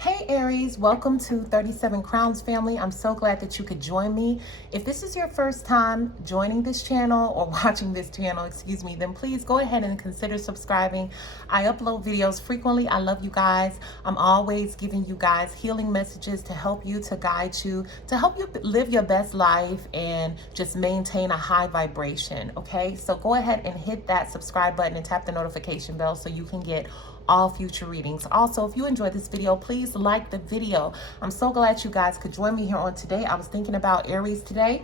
Hey Aries, welcome to 37 Crowns family. I'm so glad that you could join me. If this is your first time joining this channel or watching this channel, excuse me, then please go ahead and consider subscribing. I upload videos frequently. I love you guys. I'm always giving you guys healing messages to help you, to guide you, to help you live your best life and just maintain a high vibration, okay? So go ahead and hit that subscribe button and tap the notification bell so you can get all future readings. Also, if you enjoyed this video, please like the video. I'm so glad you guys could join me here on today. I was thinking about Aries today,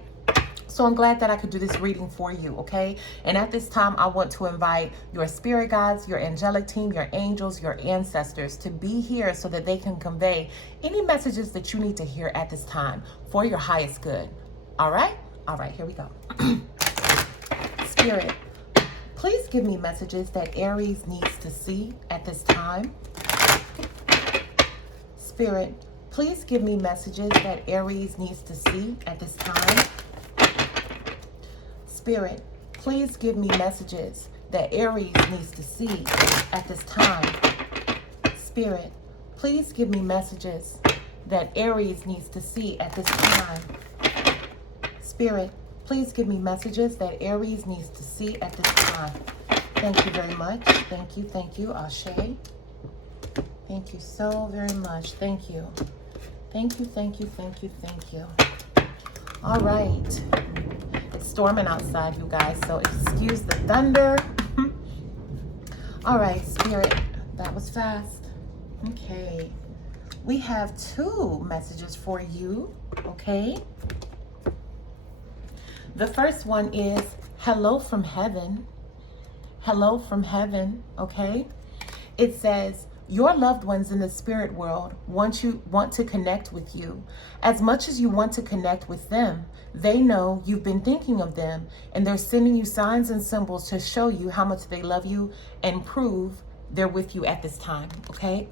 so I'm glad that I could do this reading for you, okay? And at this time, I want to invite your spirit guides, your angelic team, your angels, your ancestors to be here so that they can convey any messages that you need to hear at this time for your highest good. All right? All right, here we go. Spirit, please give me messages that Aries needs to see at this time. Spirit, please give me messages that Aries needs to see at this time. Spirit, please give me messages that Aries needs to see at this time. Spirit, please give me messages that Aries needs to see at this time. Spirit, please give me messages that Aries needs to see at this time. Thank you very much. Thank you. Thank you. Ashe. Thank you so very much. Thank you. Thank you. Thank you. Thank you. Thank you. All right. It's storming outside, you guys, so excuse the thunder. All right, Spirit. That was fast. Okay. We have two messages for you. Okay. The first one is hello from heaven. Hello from heaven, okay? It says, your loved ones in the spirit world want to connect with you. As much as you want to connect with them, they know you've been thinking of them, and they're sending you signs and symbols to show you how much they love you and prove they're with you at this time, okay?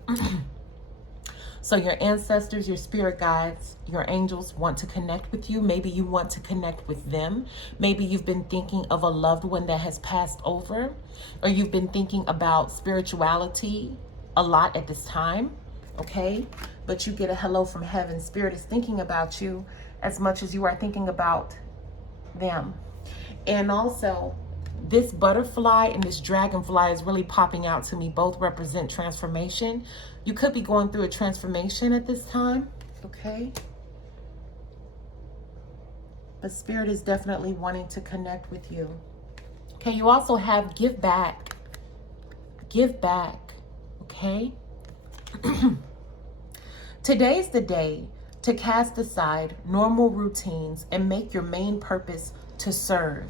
So your ancestors, your spirit guides, your angels want to connect with you. Maybe you want to connect with them. Maybe you've been thinking of a loved one that has passed over, or you've been thinking about spirituality a lot at this time, okay? But you get a hello from heaven. Spirit is thinking about you as much as you are thinking about them. And also, this butterfly and this dragonfly is really popping out to me. Both represent transformation. You could be going through a transformation at this time, okay? But Spirit is definitely wanting to connect with you. Okay, you also have give back. Give back, okay? Today's the day to cast aside normal routines and make your main purpose to serve.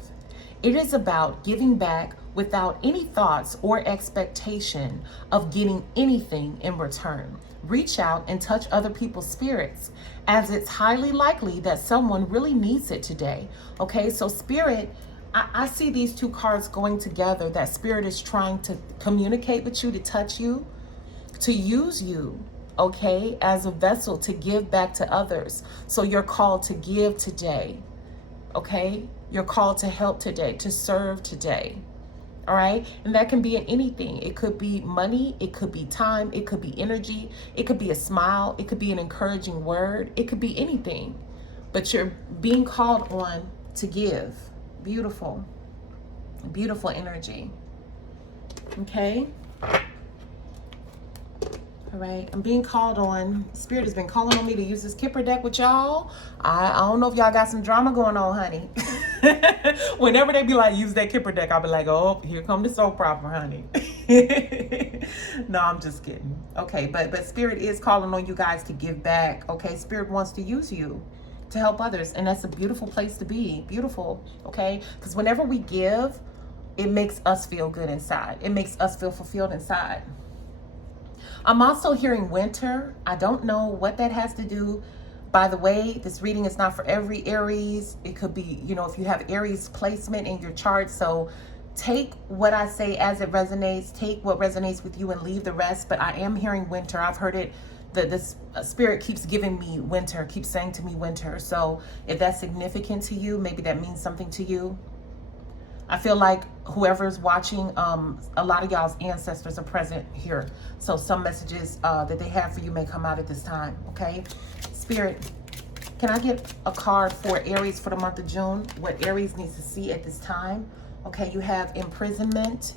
It is about giving back without any thoughts or expectation of getting anything in return. Reach out and touch other people's spirits, as it's highly likely that someone really needs it today. Okay, so Spirit, I see these two cards going together, that Spirit is trying to communicate with you, to touch you, to use you, okay, as a vessel to give back to others. So you're called to give today, okay? You're called to help today, to serve today, all right? And that can be in anything. It could be money, it could be time, it could be energy, it could be a smile, it could be an encouraging word, it could be anything. But you're being called on to give. Beautiful, beautiful energy, okay? All right, I'm being called on. Spirit has been calling on me to use this Kipper deck with y'all. I don't know if y'all got some drama going on, honey. Whenever they be like, use that Kipper deck, I'll be like, oh, here come the soap opera, honey. No, I'm just kidding. Okay, but Spirit is calling on you guys to give back, okay? Spirit wants to use you to help others, and that's a beautiful place to be. Beautiful, okay? Because whenever we give, it makes us feel good inside. It makes us feel fulfilled inside. I'm also hearing winter. I don't know what that has to do. By the way, this reading is not for every Aries. It could be, you know, if you have Aries placement in your chart. So take what I say as it resonates. Take what resonates with you and leave the rest. But I am hearing winter. I've heard it. This Spirit keeps giving me winter, keeps saying to me winter. So if that's significant to you, maybe that means something to you. I feel like whoever's watching, a lot of y'all's ancestors are present here. So some messages that they have for you may come out at this time, okay? Spirit, can I get a card for Aries for the month of June? What Aries needs to see at this time? Okay, you have imprisonment.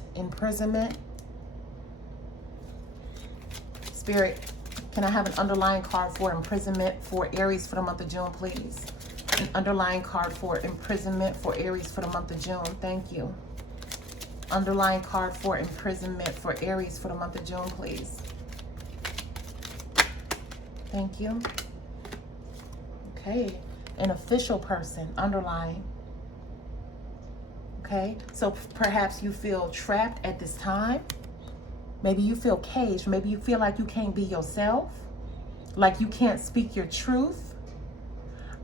Spirit, can I have an underlying card for imprisonment for Aries for the month of June, please? An underlying card for imprisonment for Aries for the month of June. Thank you. Underlying card for imprisonment for Aries for the month of June, please. Thank you. Okay. An official person, underlying. Okay. So perhaps you feel trapped at this time. Maybe you feel caged. Maybe you feel like you can't be yourself. Like you can't speak your truth.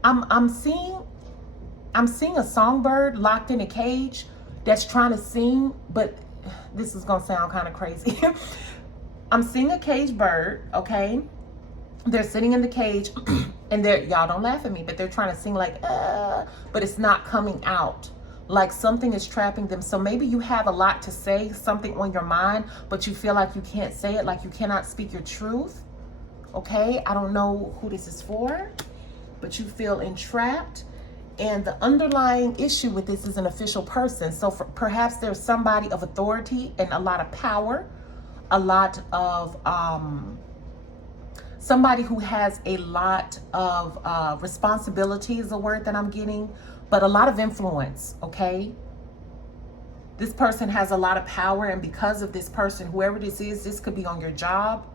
I'm seeing a songbird locked in a cage that's trying to sing, but this is gonna sound kind of crazy. I'm seeing a caged bird, okay? They're sitting in the cage and y'all don't laugh at me, but they're trying to sing like, but it's not coming out. Like something is trapping them. So maybe you have a lot to say, something on your mind, but you feel like you can't say it, like you cannot speak your truth, okay? I don't know who this is for, but you feel entrapped. And the underlying issue with this is an official person. So perhaps there's somebody of authority and a lot of power, a lot of somebody who has a lot of responsibility is a word that I'm getting, but a lot of influence, okay? This person has a lot of power, and because of this person, whoever this is, this could be on your job.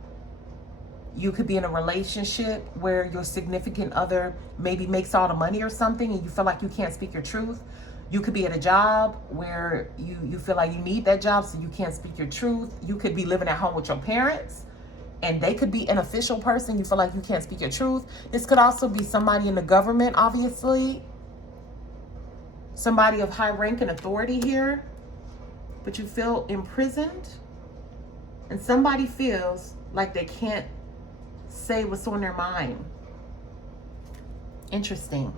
You could be in a relationship where your significant other maybe makes all the money or something and you feel like you can't speak your truth. You could be at a job where you feel like you need that job so you can't speak your truth. You could be living at home with your parents and they could be an official person. You feel like you can't speak your truth. This could also be somebody in the government, obviously. Somebody of high rank and authority here. But you feel imprisoned. And somebody feels like they can't say what's on their mind. Interesting.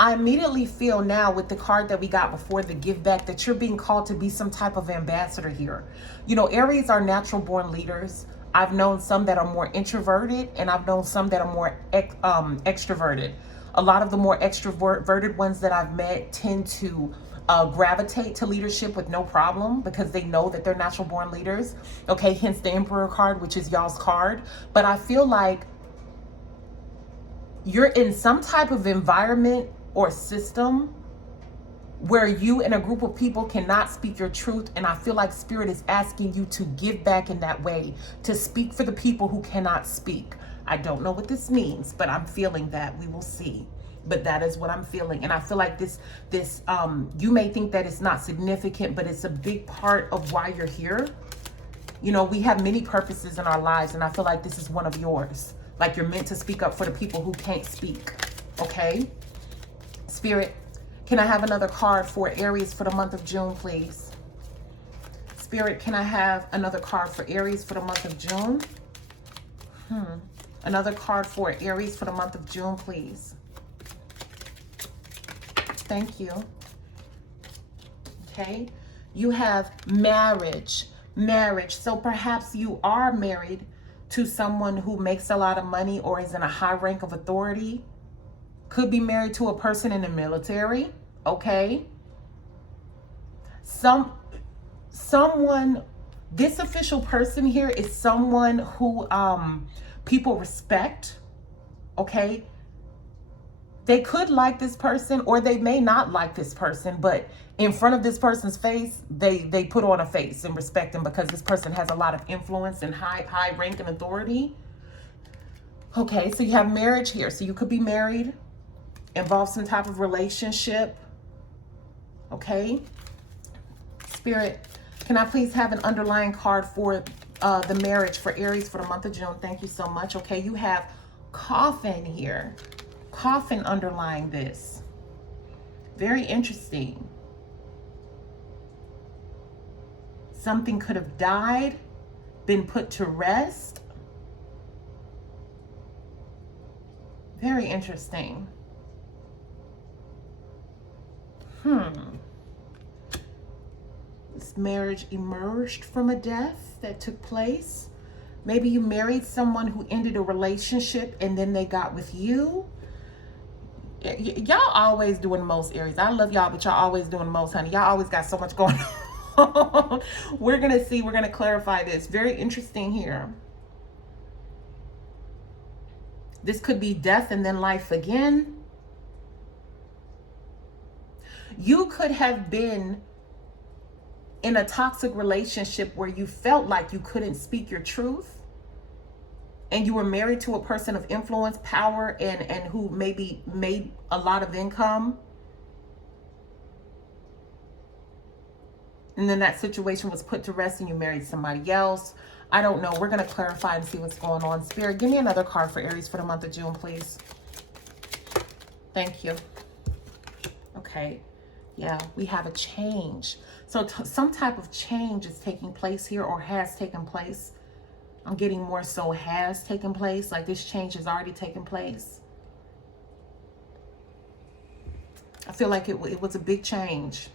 I immediately feel now with the card that we got before, the give back, that you're being called to be some type of ambassador here. You know, Aries are natural born leaders. I've known some that are more introverted and I've known some that are more extroverted. A lot of the more extroverted ones that I've met tend to gravitate to leadership with no problem because they know that they're natural born leaders. Okay, hence the Emperor card, which is y'all's card. But I feel like you're in some type of environment or system where you and a group of people cannot speak your truth. And I feel like Spirit is asking you to give back in that way, to speak for the people who cannot speak. I don't know what this means, but I'm feeling that. We will see. But that is what I'm feeling. And I feel like this you may think that it's not significant, but it's a big part of why you're here. You know, we have many purposes in our lives, and I feel like this is one of yours. Like you're meant to speak up for the people who can't speak. Okay? Spirit, can I have another card for Aries for the month of June, please? Spirit, can I have another card for Aries for the month of June? Another card for Aries for the month of June, please. Thank you. Okay. You have marriage. So perhaps you are married to someone who makes a lot of money or is in a high rank of authority. Could be married to a person in the military. Okay. Someone, this official person here is someone who people respect. Okay. They could like this person or they may not like this person, but in front of this person's face, they put on a face and respect them because this person has a lot of influence and high rank and authority. Okay, so you have marriage here. So you could be married, involve some type of relationship. Okay. Spirit, can I please have an underlying card for the marriage for Aries for the month of June? Thank you so much. Okay, you have coffin here. Coffin underlying this. Very interesting. Something could have died, been put to rest. Very interesting. This marriage emerged from a death that took place. Maybe you married someone who ended a relationship and then they got with you. Y'all always doing the most, Aries. I love y'all, but y'all always doing the most, honey. Y'all always got so much going on. We're going to clarify this. Very interesting here. This could be death and then life again. You could have been in a toxic relationship where you felt like you couldn't speak your truth, and you were married to a person of influence, power, and who maybe made a lot of income. And then that situation was put to rest and you married somebody else. I don't know. We're going to clarify and see what's going on. Spirit, give me another card for Aries for the month of June, please. Thank you. Okay. Yeah, we have a change. So some type of change is taking place here, or has taken place. I'm getting more so has taken place. Like this change has already taken place. I feel like it was a big change.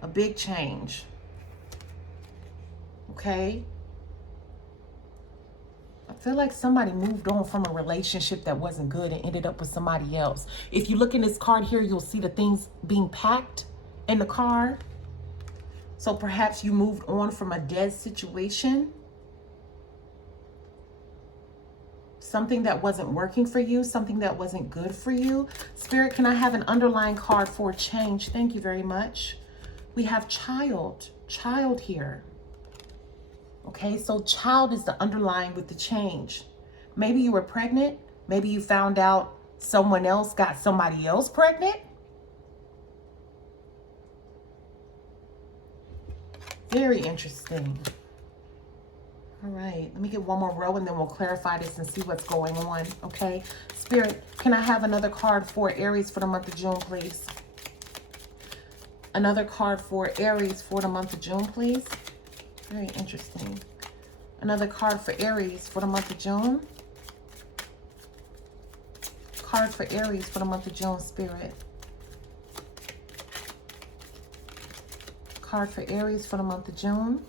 A big change. Okay. I feel like somebody moved on from a relationship that wasn't good and ended up with somebody else. If you look in this card here, you'll see the things being packed in the card. So perhaps you moved on from a dead situation. Something that wasn't working for you, something that wasn't good for you. Spirit, can I have an underlying card for change? Thank you very much. We have child here. Okay, so child is the underlying with the change. Maybe you were pregnant. Maybe you found out someone else got somebody else pregnant. Very interesting. All right, let me get one more row and then we'll clarify this and see what's going on, okay? Spirit, can I have another card for Aries for the month of June, please? Another card for Aries for the month of June, please. Very interesting. Another card for Aries for the month of June. Card for Aries for the month of June, Spirit. Card for Aries for the month of June.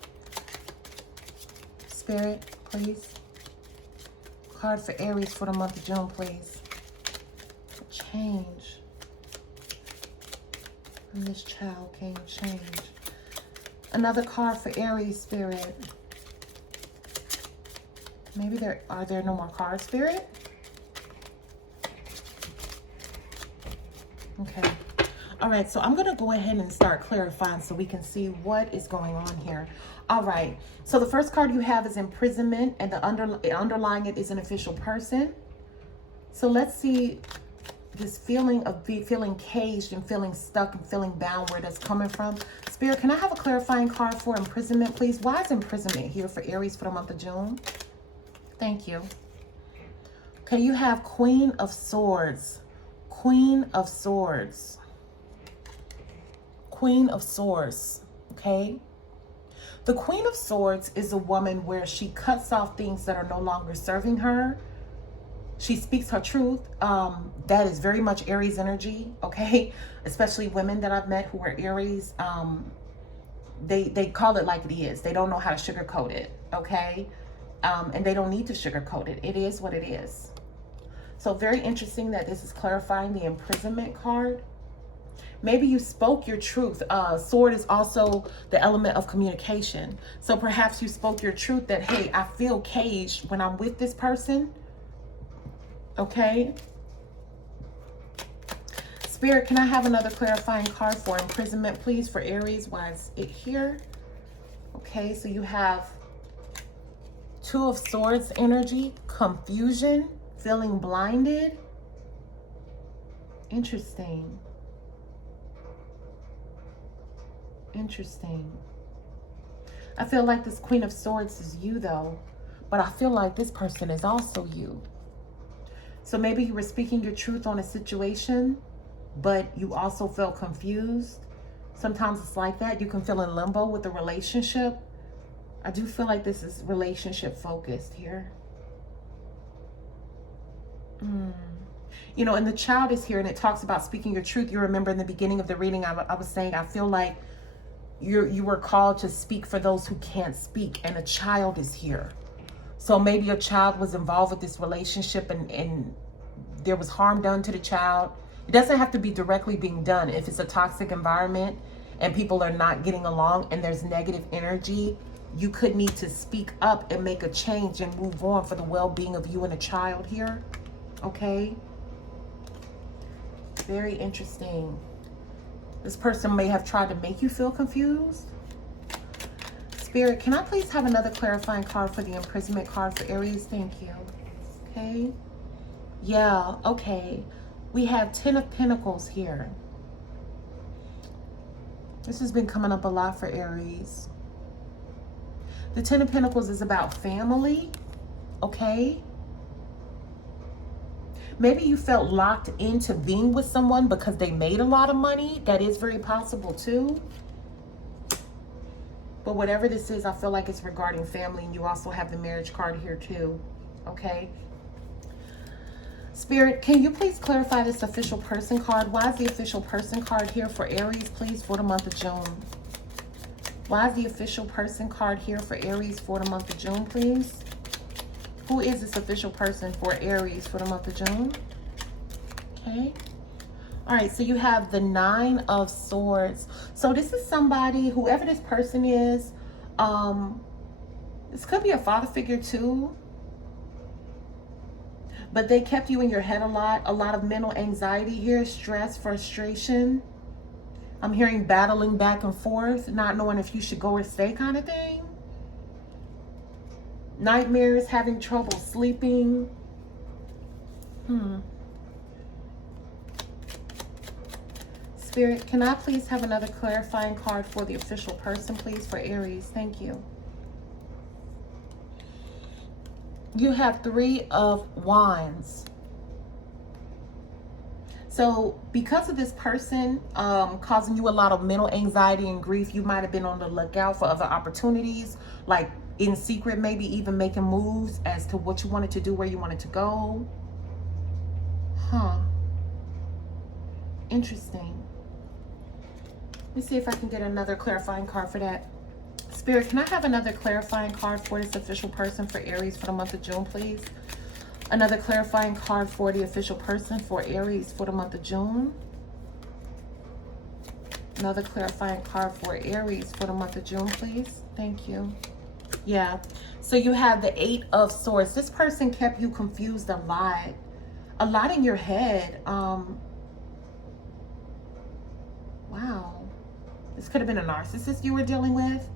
Spirit, please. Card for Aries for the month of June, please. Change. And this child came change. Another card for Aries, Spirit. Maybe are there no more cards, Spirit? Okay. All right, so I'm going to go ahead and start clarifying so we can see what is going on here. All right, so the first card you have is imprisonment, and the underlying it is an official person. So let's see this feeling of feeling caged and feeling stuck and feeling bound, where that's coming from. Spirit, can I have a clarifying card for imprisonment, please? Why is imprisonment here for Aries for the month of June? Thank you. Okay, you have Queen of Swords. Queen of Swords. Queen of Swords, okay? The Queen of Swords is a woman where she cuts off things that are no longer serving her. She speaks her truth. That is very much Aries energy, okay? Especially women that I've met who are Aries. They call it like it is. They don't know how to sugarcoat it, okay? And they don't need to sugarcoat it. It is what it is. So very interesting that this is clarifying the imprisonment card. Maybe you spoke your truth. Sword is also the element of communication. So perhaps you spoke your truth that, hey, I feel caged when I'm with this person. Okay. Spirit, can I have another clarifying card for imprisonment, please, for Aries? Why is it here? Okay, so you have Two of Swords energy, confusion, feeling blinded. Interesting. Interesting. I feel like this Queen of Swords is you, though, but I feel like this person is also you. So maybe you were speaking your truth on a situation, but you also felt confused. Sometimes it's like that. You can feel in limbo with the relationship. I do feel like this is relationship focused here. You know, and the child is here, and it talks about speaking your truth. You remember in the beginning of the reading, I was saying, I feel like you were called to speak for those who can't speak, and a child is here. So maybe a child was involved with this relationship, and there was harm done to the child. It doesn't have to be directly being done. If it's a toxic environment and people are not getting along and there's negative energy, you could need to speak up and make a change and move on for the well-being of you and a child here. Okay? Very interesting. This person may have tried to make you feel confused. Spirit, can I please have another clarifying card for the imprisonment card for Aries? Thank you. Okay. Yeah, okay. We have 10 of Pentacles here. This has been coming up a lot for Aries. The 10 of Pentacles is about family, okay? Maybe you felt locked into being with someone because they made a lot of money. That is very possible too. But whatever this is, I feel like it's regarding family, and you also have the marriage card here too, okay? Spirit, can you please clarify this official person card? Why is the official person card here for Aries, please, for the month of June? Why is the official person card here for Aries for the month of June, please? Who is this official person for Aries for the month of June? Okay. All right, so you have the 9 of Swords. So this is somebody, whoever this person is, this could be a father figure too. But they kept you in your head a lot of mental anxiety here, stress, frustration. I'm hearing battling back and forth, not knowing if you should go or stay kind of thing. Nightmares, having trouble sleeping. Spirit, can I please have another clarifying card for the official person, please, for Aries? Thank you. You have 3 of Wands. So because of this person causing you a lot of mental anxiety and grief, you might have been on the lookout for other opportunities, like in secret, maybe even making moves as to what you wanted to do, where you wanted to go. Interesting. Let me see if I can get another clarifying card for that. Spirit, can I have another clarifying card for this official person for Aries for the month of June, please? Another clarifying card for the official person for Aries for the month of June. Another clarifying card for Aries for the month of June, please. Thank you. Yeah. So you have the 8 of Swords. This person kept you confused a lot in your head. Wow. This could have been a narcissist you were dealing with.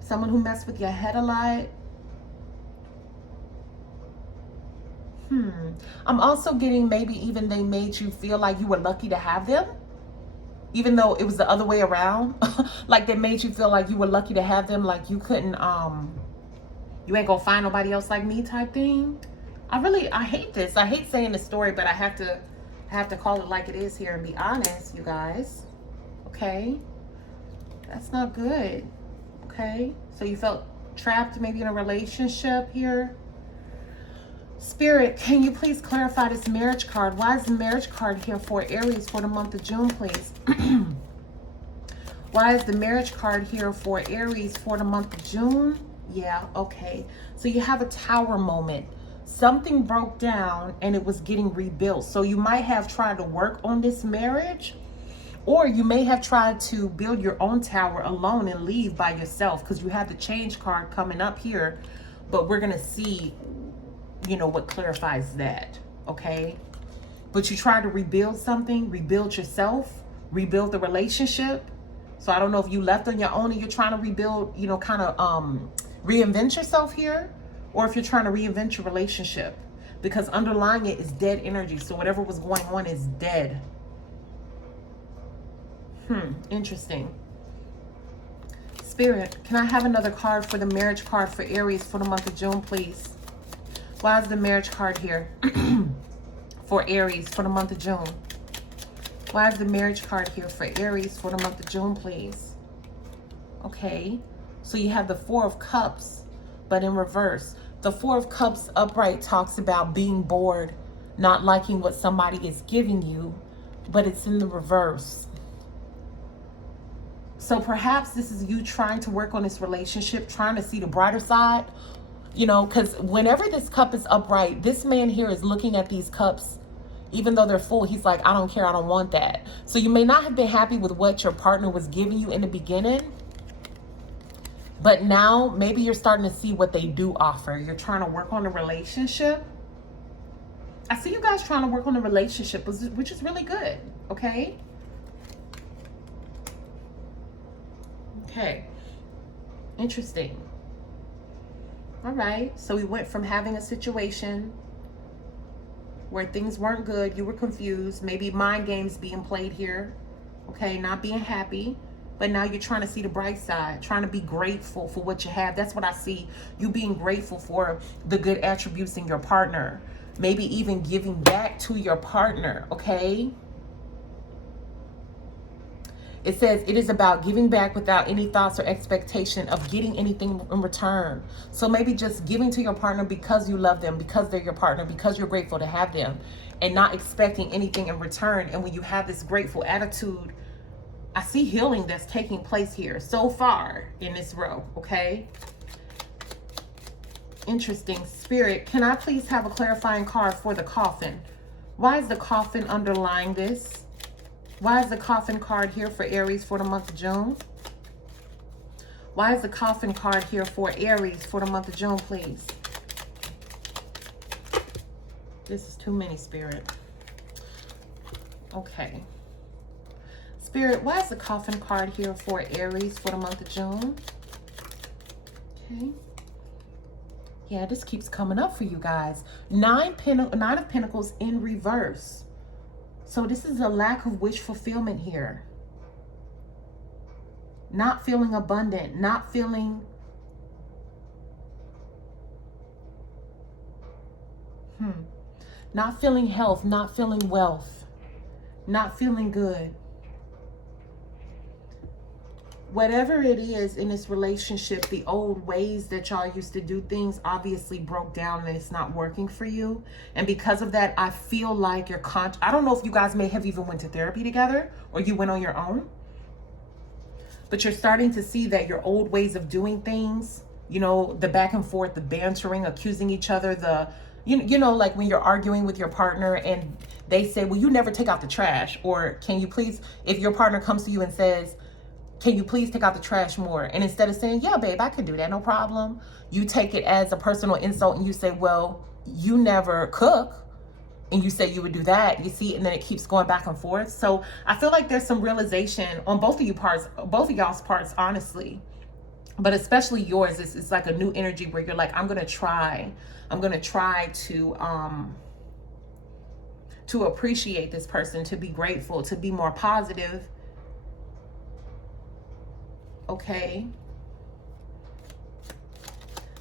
Someone who messed with your head a lot. I'm also getting maybe even they made you feel like you were lucky to have them, even though it was the other way around. Like they made you feel like you were lucky to have them, like you couldn't, you ain't gonna find nobody else like me type thing. I hate this. I hate saying the story, but I have to call it like it is here and be honest, you guys. Okay? That's not good. Okay? So you felt trapped maybe in a relationship here. Spirit, can you please clarify this marriage card? Why is the marriage card here for Aries for the month of June, please? Why is the marriage card here for Aries for the month of June? Yeah, okay. So you have a tower moment. Something broke down and it was getting rebuilt. So you might have tried to work on this marriage, or you may have tried to build your own tower alone and leave by yourself, because you have the change card coming up here. But we're going to see, you know, what clarifies that, okay? But you try to rebuild something, rebuild yourself, rebuild the relationship. So I don't know if you left on your own and you're trying to rebuild, you know, kind of reinvent yourself here, or if you're trying to reinvent your relationship, because underlying it is dead energy. So whatever was going on is dead. Interesting. Spirit, can I have another card for the marriage card for Aries for the month of June, please? Why is the marriage card here for Aries for the month of June? Why is the marriage card here for Aries for the month of June, please? Okay, so you have the 4 of Cups, but in reverse. The 4 of Cups upright talks about being bored, not liking what somebody is giving you, but it's in the reverse. So perhaps this is you trying to work on this relationship, trying to see the brighter side, you know, because whenever this cup is upright, this man here is looking at these cups, even though they're full, he's like, I don't care, I don't want that. So you may not have been happy with what your partner was giving you in the beginning, but now maybe you're starting to see what they do offer. You're trying to work on a relationship. I see you guys trying to work on a relationship, which is really good, okay? Okay, interesting. All right, so we went from having a situation where things weren't good, you were confused, maybe mind games being played here, okay, not being happy, but now you're trying to see the bright side, trying to be grateful for what you have. That's what I see, you being grateful for the good attributes in your partner, maybe even giving back to your partner, okay? It says it is about giving back without any thoughts or expectation of getting anything in return. So maybe just giving to your partner because you love them, because they're your partner, because you're grateful to have them, and not expecting anything in return. And when you have this grateful attitude, I see healing that's taking place here so far in this row, okay? Interesting. Spirit, can I please have a clarifying card for the coffin? Why is the coffin underlying this? Why is the coffin card here for Aries for the month of June? Why is the coffin card here for Aries for the month of June, please? This is too many, Spirit. Okay. Spirit, why is the coffin card here for Aries for the month of June? Okay. Yeah, this keeps coming up for you guys. Nine of Pentacles in reverse. So this is a lack of wish fulfillment here. Not feeling abundant, not feeling not feeling health, not feeling wealth, not feeling good. Whatever it is in this relationship, the old ways that y'all used to do things obviously broke down and it's not working for you. And because of that, I feel like you're I don't know if you guys may have even went to therapy together or you went on your own. But you're starting to see that your old ways of doing things, you know, the back and forth, the bantering, accusing each other, you know, like when you're arguing with your partner and they say, well, you never take out the trash. Or can you please, if your partner comes to you and says, can you please take out the trash more? And instead of saying, yeah, babe, I can do that, no problem, you take it as a personal insult and you say, well, you never cook. And you say you would do that, you see, and then it keeps going back and forth. So I feel like there's some realization on both of y'all's parts, honestly, but especially yours. It's like a new energy where you're like, I'm gonna try to appreciate this person, to be grateful, to be more positive. Okay.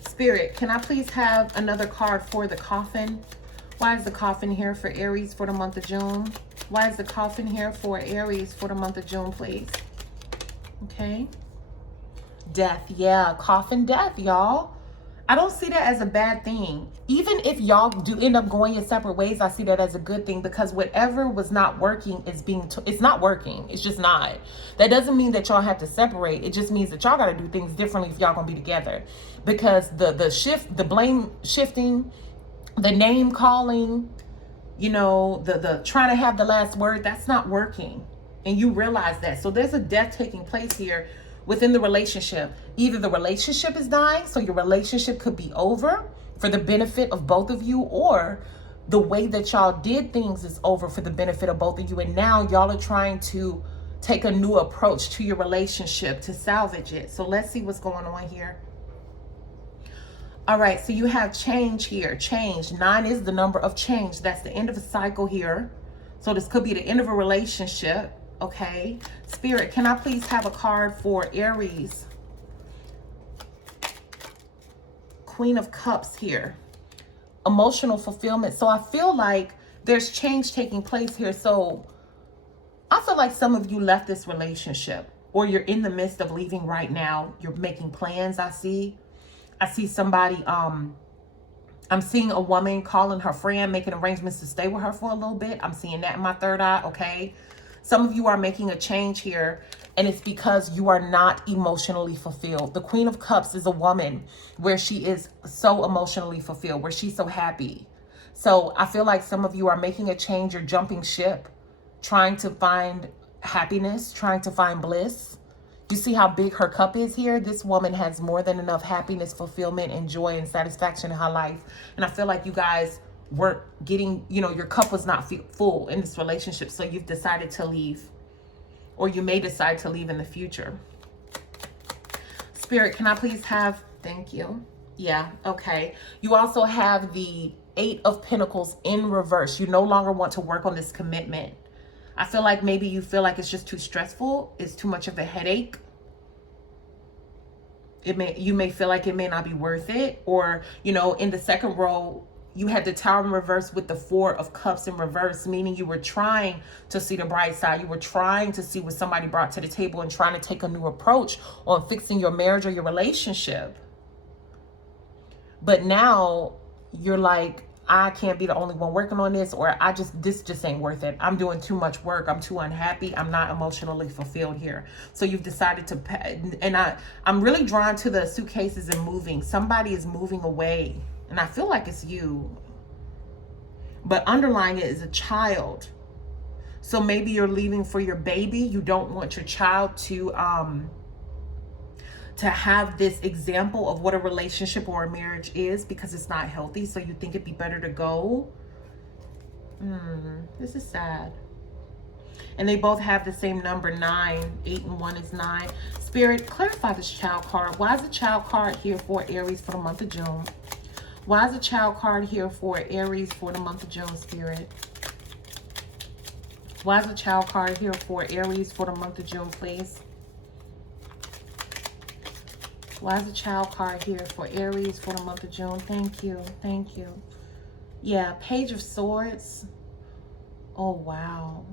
Spirit, can I please have another card for the coffin? Why is the coffin here for Aries for the month of June? Why is the coffin here for Aries for the month of June, please? Okay. Death. Yeah, coffin death, y'all. I don't see that as a bad thing. Even if y'all do end up going in separate ways, I see that as a good thing, because whatever was not working is it's not working. It's just not. That doesn't mean that y'all have to separate. It just means that y'all got to do things differently if y'all gonna be together. Because the blame shifting, the name calling, you know, the trying to have the last word, that's not working. And you realize that. So there's a death taking place here within the relationship. Either the relationship is dying, so your relationship could be over for the benefit of both of you, or the way that y'all did things is over for the benefit of both of you. And now y'all are trying to take a new approach to your relationship to salvage it. So let's see what's going on here. All right, so you have change here. Change. 9 is the number of change. That's the end of a cycle here. So this could be the end of a relationship. Okay. Spirit, can I please have a card for Aries? Queen of Cups here. Emotional fulfillment. So I feel like there's change taking place here. So I feel like some of you left this relationship, or you're in the midst of leaving right now. You're making plans, I see somebody I'm seeing a woman calling her friend, making arrangements to stay with her for a little bit. I'm seeing that in my third eye, okay? Some of you are making a change here, and it's because you are not emotionally fulfilled. The Queen of Cups is a woman where she is so emotionally fulfilled, where she's so happy. So I feel like some of you are making a change. You're jumping ship, trying to find happiness, trying to find bliss. You see how big her cup is here? This woman has more than enough happiness, fulfillment, and joy and satisfaction in her life. And I feel like you guys weren't getting, you know, your cup was not full in this relationship. So you've decided to leave, or you may decide to leave in the future. Spirit, can I please have, thank you. Yeah, okay. You also have the 8 of Pentacles in reverse. You no longer want to work on this commitment. I feel like maybe you feel like it's just too stressful. It's too much of a headache. You may feel like it may not be worth it. Or, you know, in the second row, you had the Tower in reverse with the 4 of Cups in reverse, meaning you were trying to see the bright side. You were trying to see what somebody brought to the table and trying to take a new approach on fixing your marriage or your relationship. But now you're like, I can't be the only one working on this, or this just ain't worth it. I'm doing too much work. I'm too unhappy. I'm not emotionally fulfilled here. So you've decided to, and I'm really drawn to the suitcases and moving. Somebody is moving away, and I feel like it's you. But underlying it is a child. So maybe you're leaving for your baby. You don't want your child to have this example of what a relationship or a marriage is, because it's not healthy. So you think it'd be better to go. This is sad. And they both have the same number, 9. 8 and 1 is 9. Spirit, clarify this child card. Why is the child card here for Aries for the month of June? Why is the child card here for Aries for the month of June, Spirit? Why is the child card here for Aries for the month of June, please? Why is the child card here for Aries for the month of June? Thank you. Thank you. Yeah, Page of Swords. Oh, wow.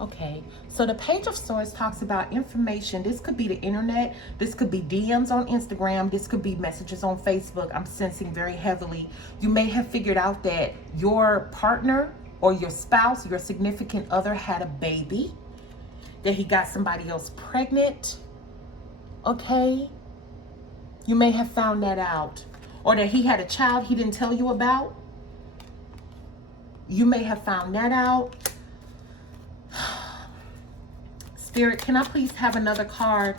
Okay, so the Page of Swords talks about information. This could be the internet. This could be DMs on Instagram. This could be messages on Facebook. I'm sensing very heavily. You may have figured out that your partner or your spouse, your significant other, had a baby, that he got somebody else pregnant. Okay, you may have found that out, or that he had a child he didn't tell you about. You may have found that out. Spirit, can I please have another card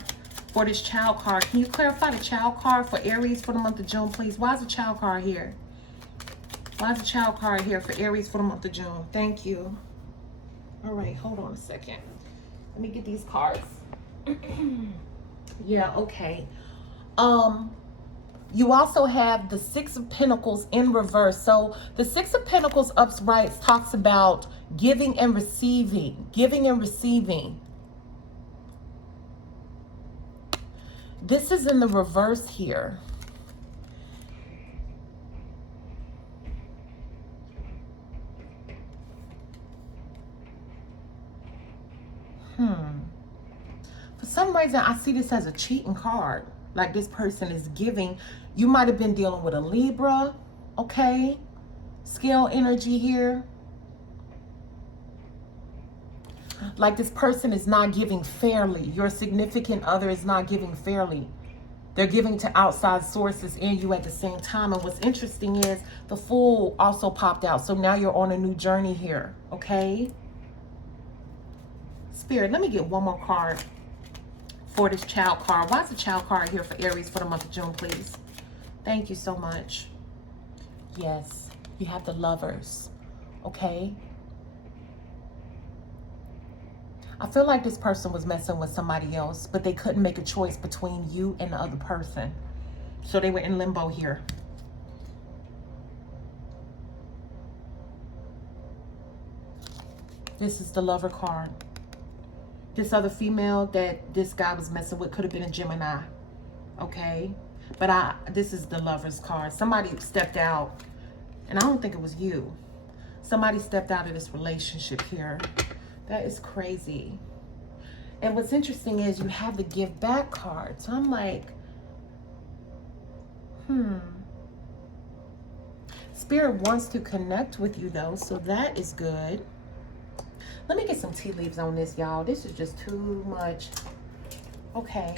for this child card? Can you clarify the child card for Aries for the month of June, please? Why is the child card here? Why is the child card here for Aries for the month of June? Thank you. All right, hold on a second. Let me get these cards. Yeah, okay. You also have the 6 of Pentacles in reverse. So the 6 of Pentacles upright talks about giving and receiving. Giving and receiving. This is in the reverse here. For some reason, I see this as a cheating card. Like this person is giving. You might have been dealing with a Libra, okay? Scale energy here. Like this person is not giving fairly. Your significant other is not giving fairly. They're giving to outside sources and you at the same time. And what's interesting is the Fool also popped out. So now you're on a new journey here, okay? Spirit, let me get one more card for this child card. Why is the child card here for Aries for the month of June, please? Thank you so much. Yes, you have the Lovers, okay? I feel like this person was messing with somebody else, but they couldn't make a choice between you and the other person. So they were in limbo here. This is the Lover card. This other female that this guy was messing with could have been a Gemini, okay? But this is the Lover's card. Somebody stepped out, and I don't think it was you. Somebody stepped out of this relationship here. That is crazy. And what's interesting is you have the Give Back card. So I'm like, Spirit wants to connect with you though, so that is good. Let me get some tea leaves on this, y'all. This is just too much. Okay.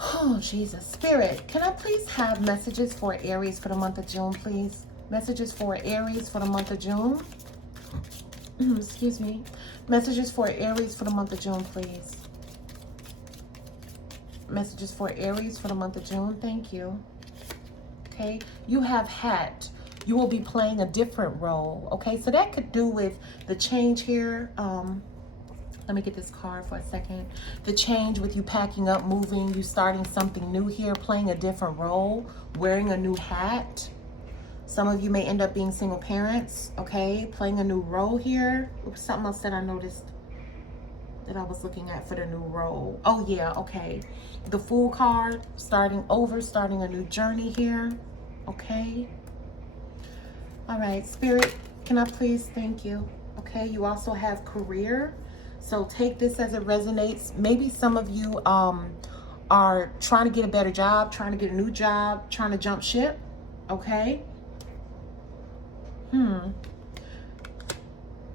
Oh, Jesus. Spirit, can I please have messages for Aries for the month of June, please? Messages for Aries for the month of June. Excuse me. Messages for Aries for the month of June, please. Messages for Aries for the month of June. Thank you. Okay. You have hat. You will be playing a different role. Okay. So that could do with the change here. Let me get this card for a second. The change with you packing up, moving, you starting something new here, playing a different role, wearing a new hat. Some of you may end up being single parents, okay? Playing a new role here. Oops, something else that I noticed that I was looking at for the new role. Oh yeah, okay. The Fool card, starting over, starting a new journey here, okay? All right, Spirit, can I please, thank you. Okay, you also have career. So take this as it resonates. Maybe some of you are trying to get a better job, trying to get a new job, trying to jump ship, okay?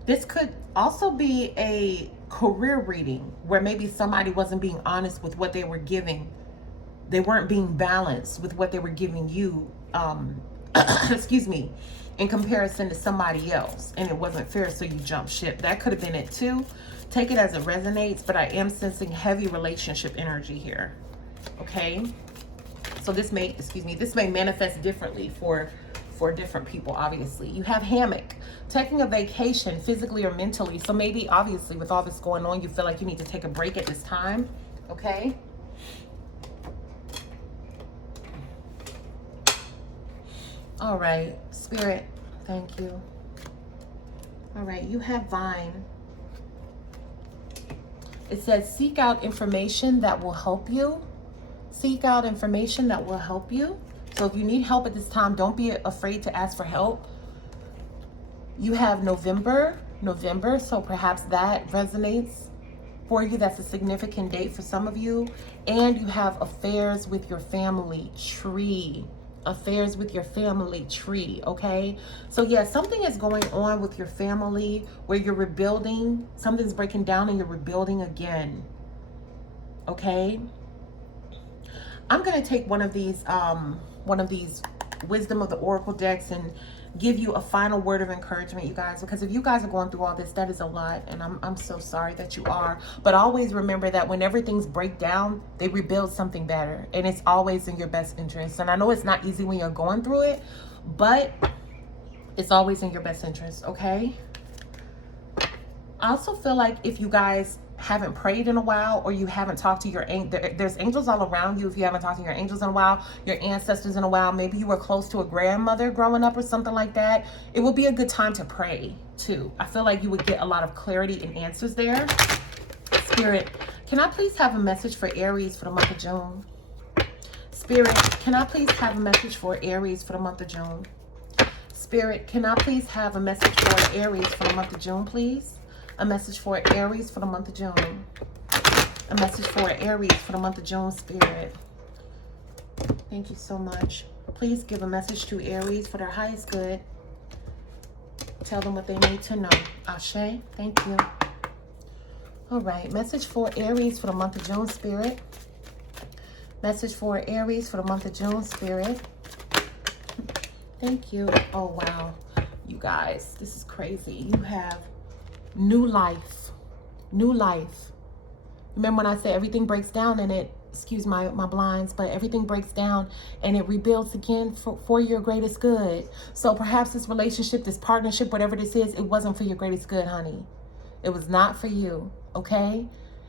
This could also be a career reading where maybe somebody wasn't being honest with what they were giving. They weren't being balanced with what they were giving you, excuse me, in comparison to somebody else, and it wasn't fair, so you jumped ship. That could have been it too. Take it as it resonates, but I am sensing heavy relationship energy here, okay? So this may, excuse me, this may manifest differently for different people, obviously. You have hammock, taking a vacation physically or mentally. So maybe, obviously, with all this going on, you feel like you need to take a break at this time, okay? All right, Spirit, thank you. All right, you have vine. It says, seek out information that will help you. Seek out information that will help you. So if you need help at this time, don't be afraid to ask for help. You have November, so perhaps that resonates for you. That's a significant date for some of you. And you have affairs with your family tree. Affairs with your family tree, okay? So yeah, something is going on with your family where you're rebuilding. Something's breaking down and you're rebuilding again, okay? I'm gonna take one of these Wisdom of the Oracle decks and give you a final word of encouragement, you guys, because if you guys are going through all this, that is a lot, and I'm so sorry that you are. But always remember that whenever things break down, they rebuild something better, and it's always in your best interest. And I know it's not easy when you're going through it, but it's always in your best interest, okay? I also feel like if you guys haven't prayed in a while, or you haven't talked to your there's angels all around you. If you haven't talked to your angels in a while, your ancestors in a while, maybe you were close to a grandmother growing up or something like that, it would be a good time to pray too. I feel like you would get a lot of clarity and answers there. Spirit, can I please have a message for Aries for the month of June? Spirit, can I please have a message for Aries for the month of June? Spirit, can I please have a message for Aries for the month of June, please? A message for Aries for the month of June. A message for Aries for the month of June, Spirit. Thank you so much. Please give a message to Aries for their highest good. Tell them what they need to know. Ashe, thank you. All right, message for Aries for the month of June, Spirit. Message for Aries for the month of June, Spirit. Thank you. Oh, wow. You guys, this is crazy. You have new life. New life. Remember when I said everything breaks down and it, excuse my blinds, but everything breaks down and it rebuilds again for your greatest good. So perhaps this relationship, this partnership, whatever this is, it wasn't for your greatest good, honey. It was not for you, okay?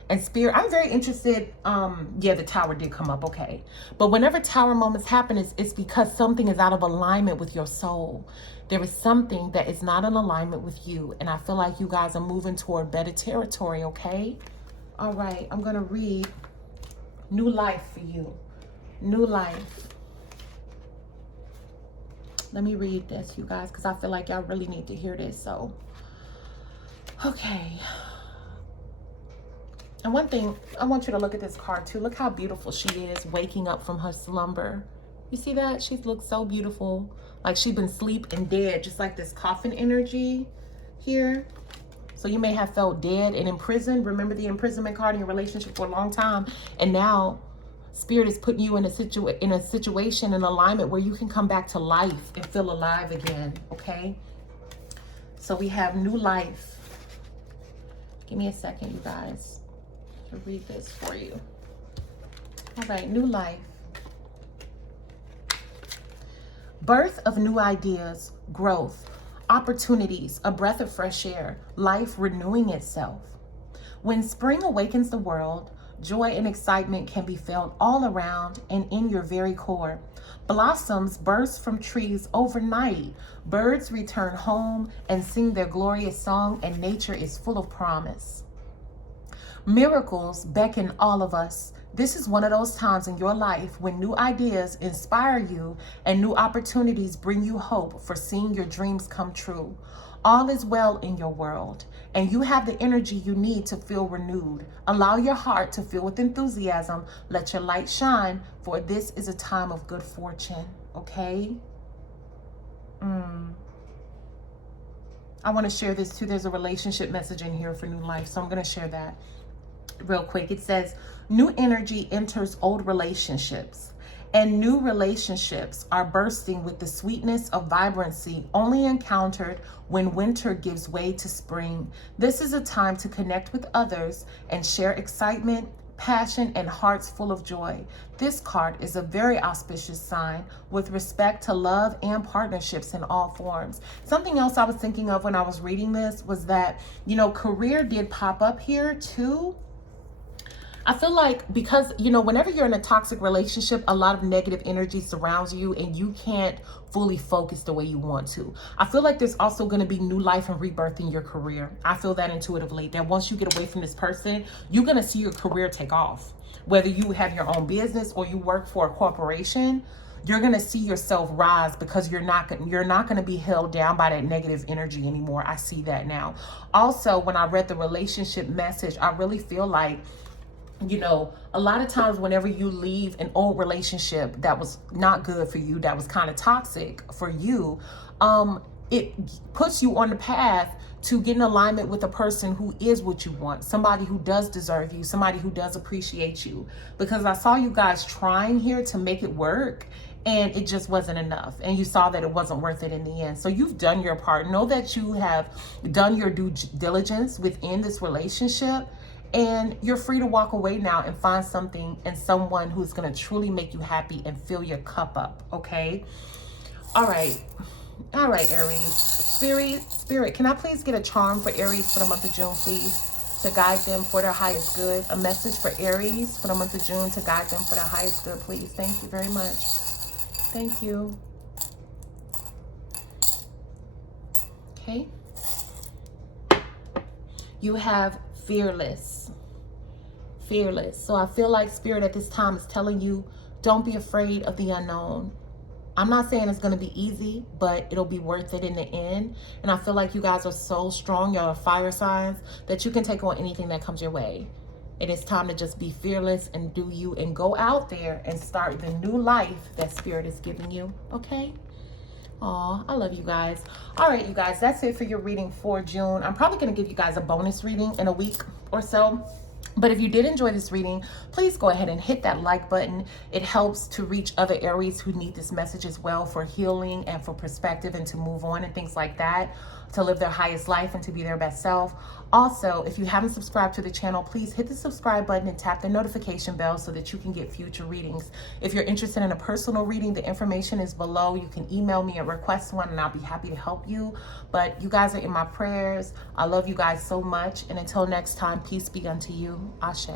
And Spirit, I'm very interested. Yeah, the Tower did come up, okay. But whenever Tower moments happen, it's because something is out of alignment with your soul. There is something that is not in alignment with you. And I feel like you guys are moving toward better territory, okay? All right, I'm going to read new life for you. New life. Let me read this, you guys, because I feel like y'all really need to hear this. So, okay. And one thing, I want you to look at this card too. Look how beautiful she is waking up from her slumber. You see that? She looks so beautiful. Like she's been asleep and dead, just like this coffin energy here. So you may have felt dead and imprisoned. Remember the imprisonment card in your relationship for a long time. And now Spirit is putting you in a situation, in alignment where you can come back to life and feel alive again, okay? So we have new life. Give me a second, you guys, to read this for you. All right, new life. Birth of new ideas, growth, opportunities, a breath of fresh air, life renewing itself. When spring awakens the world, joy and excitement can be felt all around and in your very core. Blossoms burst from trees overnight. Birds return home and sing their glorious song, and nature is full of promise. Miracles beckon all of us. This is one of those times in your life when new ideas inspire you and new opportunities bring you hope for seeing your dreams come true. All is well in your world, and you have the energy you need to feel renewed. Allow your heart to fill with enthusiasm. Let your light shine, for this is a time of good fortune, okay? I want to share this too. There's a relationship message in here for new life, so I'm going to share that real quick. It says, new energy enters old relationships, and new relationships are bursting with the sweetness of vibrancy only encountered when winter gives way to spring. This is a time to connect with others and share excitement, passion, and hearts full of joy. This card is a very auspicious sign with respect to love and partnerships in all forms. Something else I was thinking of when I was reading this was that, you know, career did pop up here too. I feel like because, you know, whenever you're in a toxic relationship, a lot of negative energy surrounds you and you can't fully focus the way you want to. I feel like there's also going to be new life and rebirth in your career. I feel that intuitively, that once you get away from this person, you're going to see your career take off. Whether you have your own business or you work for a corporation, you're going to see yourself rise because you're not going to be held down by that negative energy anymore. I see that now. Also, when I read the relationship message, I really feel like, you know, a lot of times whenever you leave an old relationship that was not good for you, that was kind of toxic for you, it puts you on the path to get in alignment with a person who is what you want, somebody who does deserve you, somebody who does appreciate you. Because I saw you guys trying here to make it work, and it just wasn't enough. And you saw that it wasn't worth it in the end. So you've done your part. Know that you have done your due diligence within this relationship. And you're free to walk away now and find something and someone who's going to truly make you happy and fill your cup up, okay? All right, Aries. Spirit, can I please get a charm for Aries for the month of June, please? To guide them for their highest good. A message for Aries for the month of June to guide them for their highest good, please. Thank you very much. Thank you. Okay. You have fearless. So I feel like Spirit at this time is telling you, don't be afraid of the unknown. I'm not saying it's going to be easy, but it'll be worth it in the end. And I feel like you guys are so strong, y'all are fire signs, that you can take on anything that comes your way. It is time to just be fearless and do you and go out there and start the new life that Spirit is giving you, okay? Aw, I love you guys. All right, you guys, that's it for your reading for June. I'm probably going to give you guys a bonus reading in a week or so. But if you did enjoy this reading, please go ahead and hit that like button. It helps to reach other Aries who need this message as well for healing and for perspective and to move on and things like that, to live their highest life and to be their best self. Also, if you haven't subscribed to the channel, please hit the subscribe button and tap the notification bell so that you can get future readings. If you're interested in a personal reading, the information is below. You can email me and request one and I'll be happy to help you. But you guys are in my prayers. I love you guys so much. And until next time, peace be unto you. Ashe.